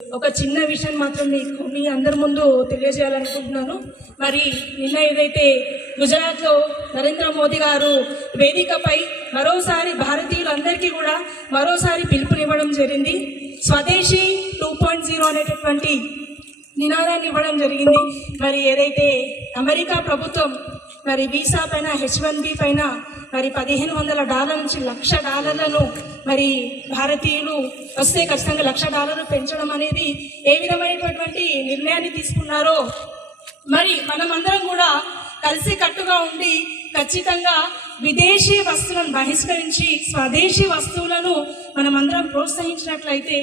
ఒక చిన్న విషయం మాత్రం మీ అందరి ముందు తెలియజేయాలనుకుంటున్నాను. మరి నిన్న ఏదైతే గుజరాత్లో నరేంద్ర మోదీ గారు వేదికపై మరోసారి భారతీయులందరికీ కూడా మరోసారి పిలుపునివ్వడం జరిగింది. స్వదేశీ 2.0 అనేటటువంటి నినాదాన్ని ఇవ్వడం జరిగింది. మరి ఏదైతే అమెరికా ప్రభుత్వం మరి వీసా పైన H1B పైన మరి $1,500 నుంచి $1,00,000 మరి భారతీయులు వస్తే ఖచ్చితంగా $1,00,000 పెంచడం అనేది ఏ విధమైనటువంటి నిర్ణయాన్ని తీసుకున్నారో మరి మనమందరం కూడా కలిసి కట్టుగా ఉండి ఖచ్చితంగా విదేశీ వస్తువులను బహిష్కరించి స్వదేశీ వస్తువులను మనమందరం ప్రోత్సహించినట్లయితే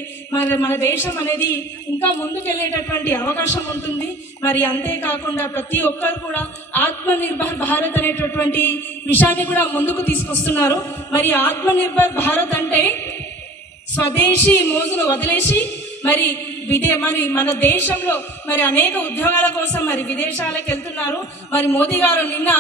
మన దేశం అనేది ఇంకా ముందుకెళ్ళేటటువంటి అవకాశం ఉంటుంది. మరి అంతేకాకుండా ప్రతి ఒక్కరు కూడా ఆత్మనిర్భర్ భారత్ అనేటటువంటి విషయాన్ని కూడా ముందుకు తీసుకొస్తున్నారు. మరి ఆత్మనిర్భర్ భారత్ అంటే స్వదేశీ మోజును వదిలేసి మరి మన దేశంలో మరి అనేక ఉద్యోగాల కోసం మరి విదేశాలకు వెళ్తున్నారు. మరి మోదీ గారు నిన్న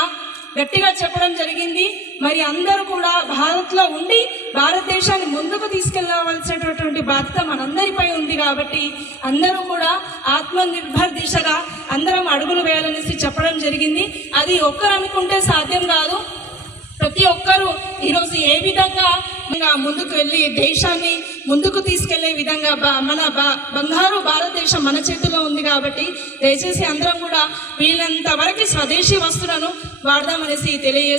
గట్టిగా చెప్పడం జరిగింది. మరి అందరూ కూడా భారత్లో ఉండి భారతదేశాన్ని ముందుకు తీసుకెళ్లవలసినటువంటి బాధ్యత మనందరిపై ఉంది. కాబట్టి అందరూ కూడా ఆత్మనిర్భర్ దిశగా అందరం అడుగులు వేయాలనేసి చెప్పడం జరిగింది. అది ఒక్కరు అనుకుంటే సాధ్యం కాదు. ప్రతి ఒక్కరూ ఈరోజు ఏ విధంగా ముందుకు వెళ్ళి దేశాన్ని ముందుకు తీసుకెళ్లే విధంగా మన బంగారు భారతదేశం మన చేతిలో ఉంది. కాబట్టి దయచేసి అందరం కూడా వీళ్ళంత వరకు స్వదేశీ వస్తువులను వాడదామనేసి తెలియజేసుకుంటున్నాను.